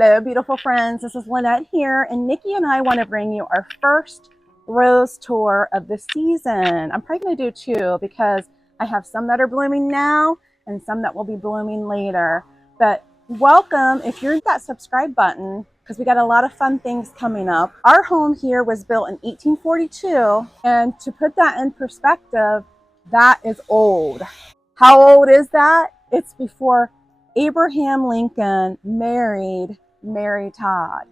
Hello, beautiful friends. This is Lynette here, and Nikki and I want to bring you our first rose tour of the season. I'm probably going to do two because I have some that are blooming now and some that will be blooming later. But welcome if you're that subscribe button because we got a lot of fun things coming up. Our home here was built in 1842, and to put that in perspective, that is old. How old is that? It's before Abraham Lincoln married Mary Todd.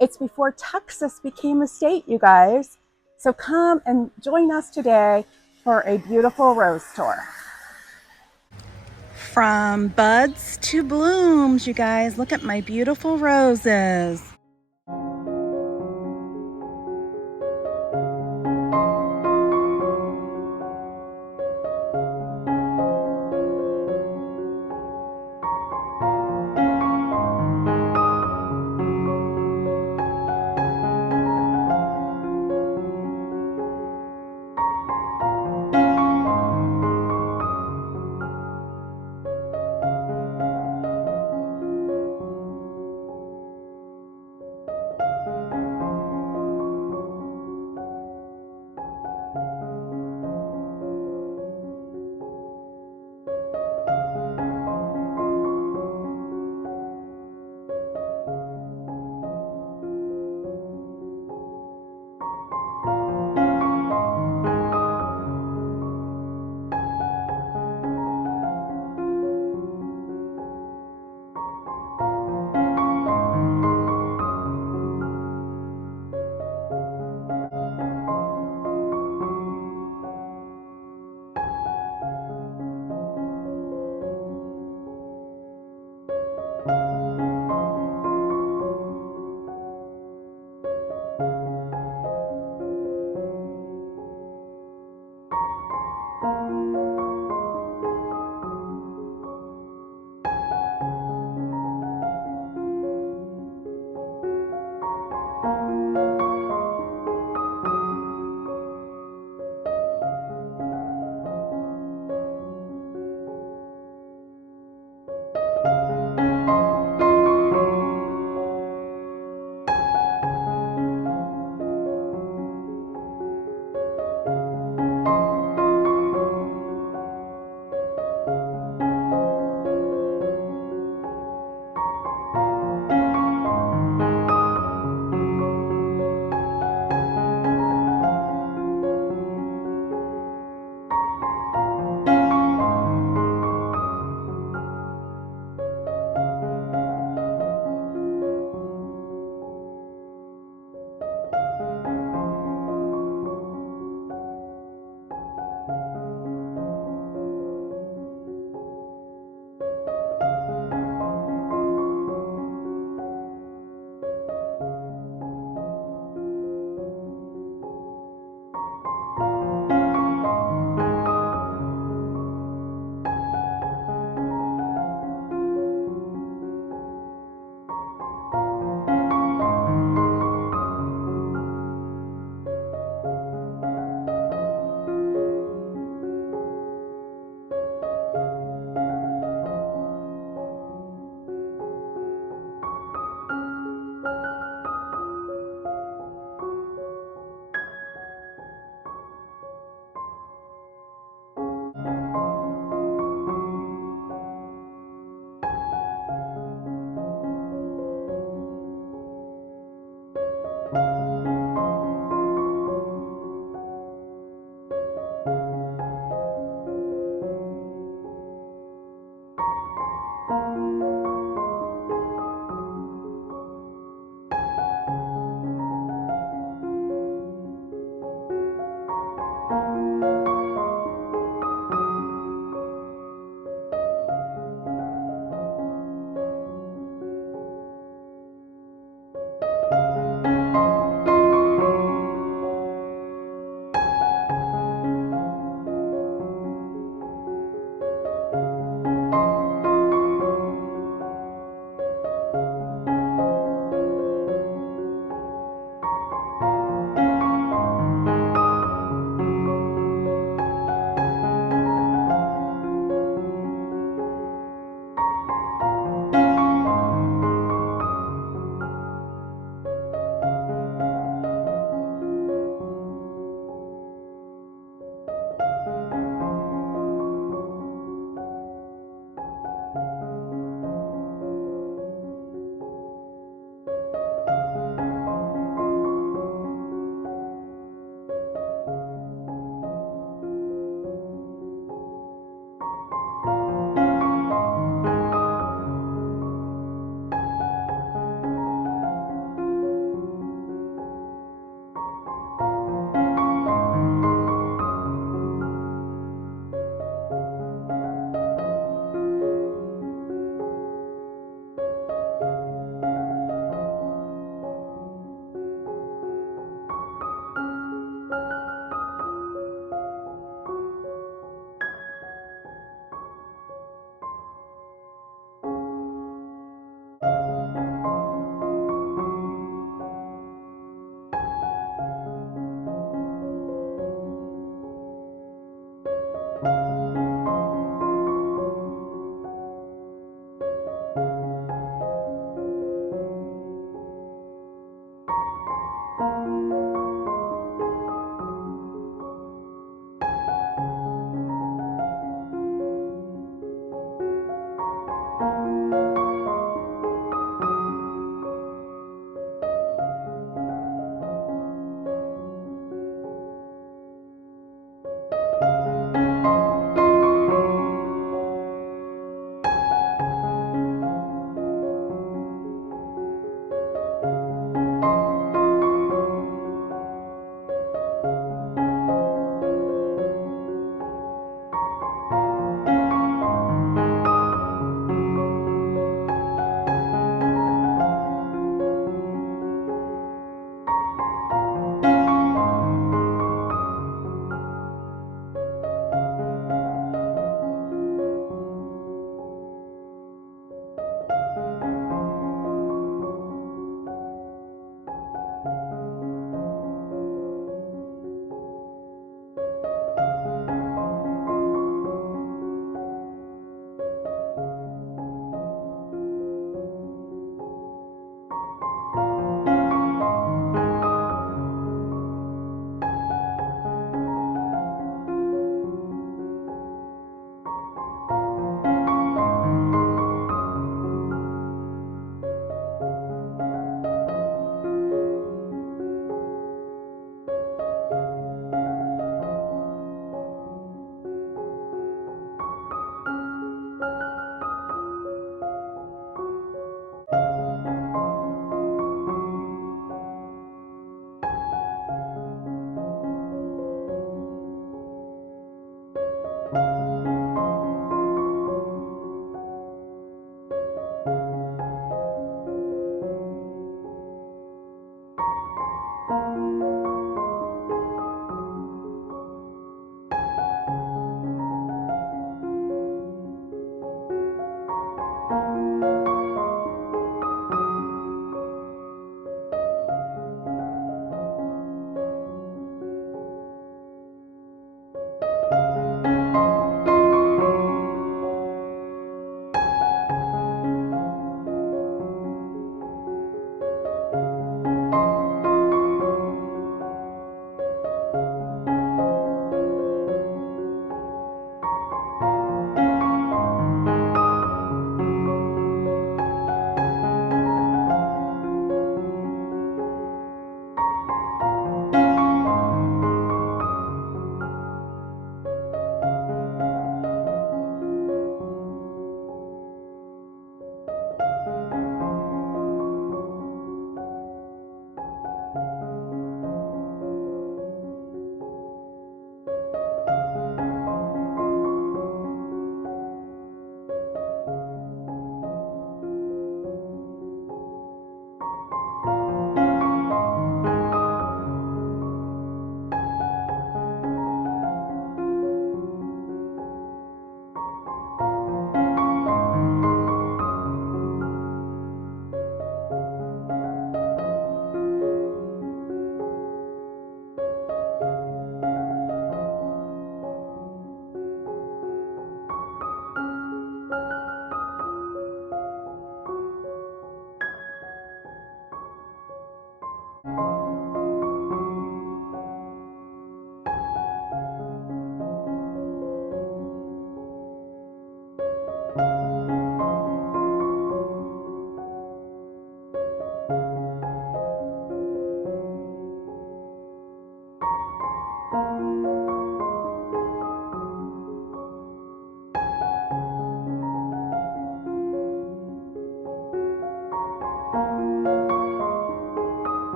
It's before Texas became a state, you guys. So come and join us today for a beautiful rose tour. From buds to blooms, you guys, look at my beautiful roses.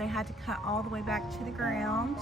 that I had to cut all the way back to the ground.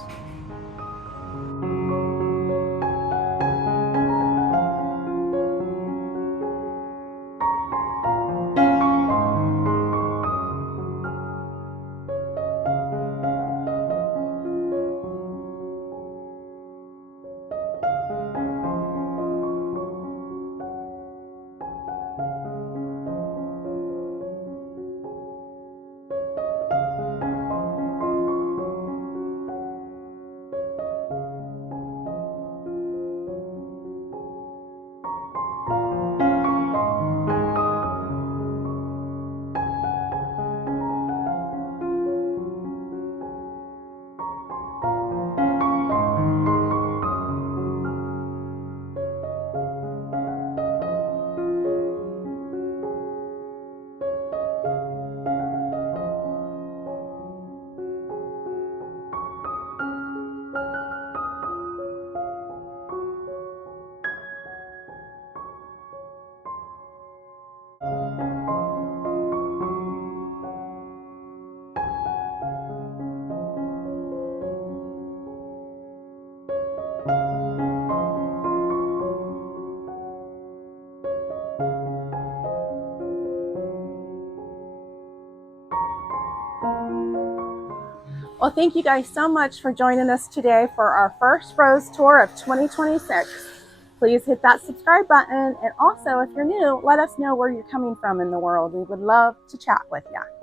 Well, thank you guys so much for joining us today for our first rose tour of 2026. Please hit that subscribe button. And also, if you're new, let us know where you're coming from in the world. We would love to chat with you.